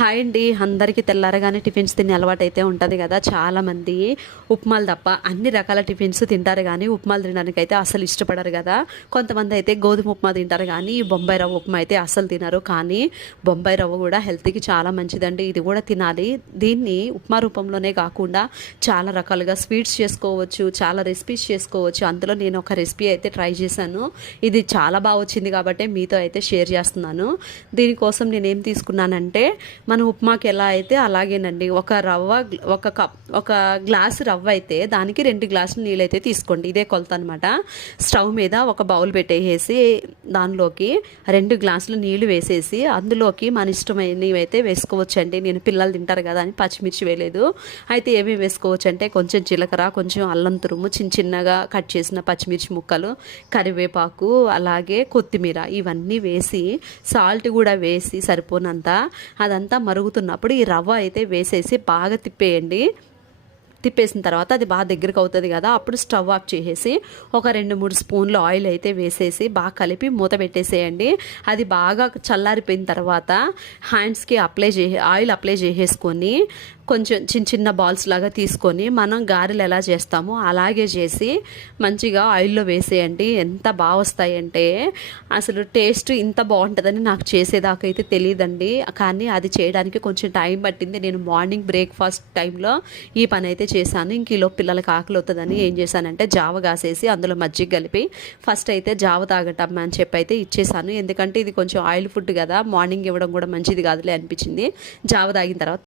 Hi అండి. అందరికీ తెల్లారగానే tiffins తినే అలవాటు అయితే ఉంటుంది కదా. చాలామంది ఉప్మాలు తప్ప అన్ని రకాల టిఫిన్స్ తింటారు కానీ ఉప్మాలు తినడానికి అయితే అసలు ఇష్టపడరు కదా. కొంతమంది అయితే గోధుమ ఉప్మా తింటారు కానీ ఈ బొంబాయి రవ్వ ఉప్మా అయితే అసలు తినరు. కానీ బొంబాయి రవ్వ కూడా హెల్త్కి చాలా మంచిదండి. ఇది కూడా తినాలి. దీన్ని ఉప్మా రూపంలోనే కాకుండా చాలా రకాలుగా స్వీట్స్ చేసుకోవచ్చు చాలా రెసిపీస్ చేసుకోవచ్చు. అందులో నేను ఒక రెసిపీ అయితే ట్రై చేశాను. ఇది చాలా బాగా వచ్చింది కాబట్టి మీతో అయితే షేర్ చేస్తున్నాను. దీనికోసం నేను ఏం తీసుకున్నానంటే మన ఉప్మాకి ఎలా అయితే అలాగేనండి. ఒక రవ్వ ఒక కప్ ఒక గ్లాస్ రవ్వ అయితే దానికి రెండు గ్లాసులు నీళ్ళు అయితే తీసుకోండి. ఇదే కొలత అనమాట స్టవ్ మీద ఒక బౌల్ పెట్టేసి దానిలోకి రెండు గ్లాసులు నీళ్ళు వేసేసి అందులోకి మన ఇష్టమైనవి అయితే వేసుకోవచ్చండి. నేను పిల్లలు తింటారు కదా అని పచ్చిమిర్చి వేయలేదు. అయితే ఏమేమి వేసుకోవచ్చు అంటే కొంచెం జీలకర్ర కొంచెం అల్లం తురుము చిన్న చిన్నగా కట్ చేసిన పచ్చిమిర్చి ముక్కలు కరివేపాకు అలాగే కొత్తిమీర ఇవన్నీ వేసి సాల్ట్ కూడా వేసి సరిపోనంత అదంతా మరుగుతున్నప్పుడు ఈ రవ్వ అయితే వేసేసి బాగా తిప్పేయండి. తిప్పేసిన తర్వాత అది బాగా దగ్గరకు అవుతుంది కదా అప్పుడు స్టవ్ ఆఫ్ చేసేసి ఒక రెండు మూడు స్పూన్లు ఆయిల్ అయితే వేసేసి బాగా కలిపి మూత పెట్టేసేయండి. అది బాగా చల్లారిపోయిన తర్వాత హ్యాండ్స్కి అప్లై చే ఆయిల్ అప్లై చేసేసుకొని కొంచెం చిన్న చిన్న బాల్స్ లాగా తీసుకొని మనం గారెలు ఎలా చేస్తామో అలాగే చేసి మంచిగా ఆయిల్లో వేసేయండి. ఎంత బాగా వస్తాయంటే అసలు టేస్ట్ ఇంత బాగుంటుందని నాకు చేసేదాకా అయితే తెలియదండి కానీ అది చేయడానికి కొంచెం టైం పట్టింది. నేను మార్నింగ్ బ్రేక్ఫాస్ట్ టైంలో ఈ పని అయితే చేశాను. ఇంక ఈలో పిల్లలకి ఆకలి అవుతుందని ఏం చేశానంటే జావ కాసేసి అందులో మజ్జిగ కలిపి ఫస్ట్ అయితే జావ తాగటమ్మా అని చెప్పి అయితే ఇచ్చేసాను ఎందుకంటే ఇది కొంచెం ఆయిల్ ఫుడ్ కదా మార్నింగ్ ఇవ్వడం కూడా మంచిది కాదులే అనిపించింది. జావ తాగిన తర్వాత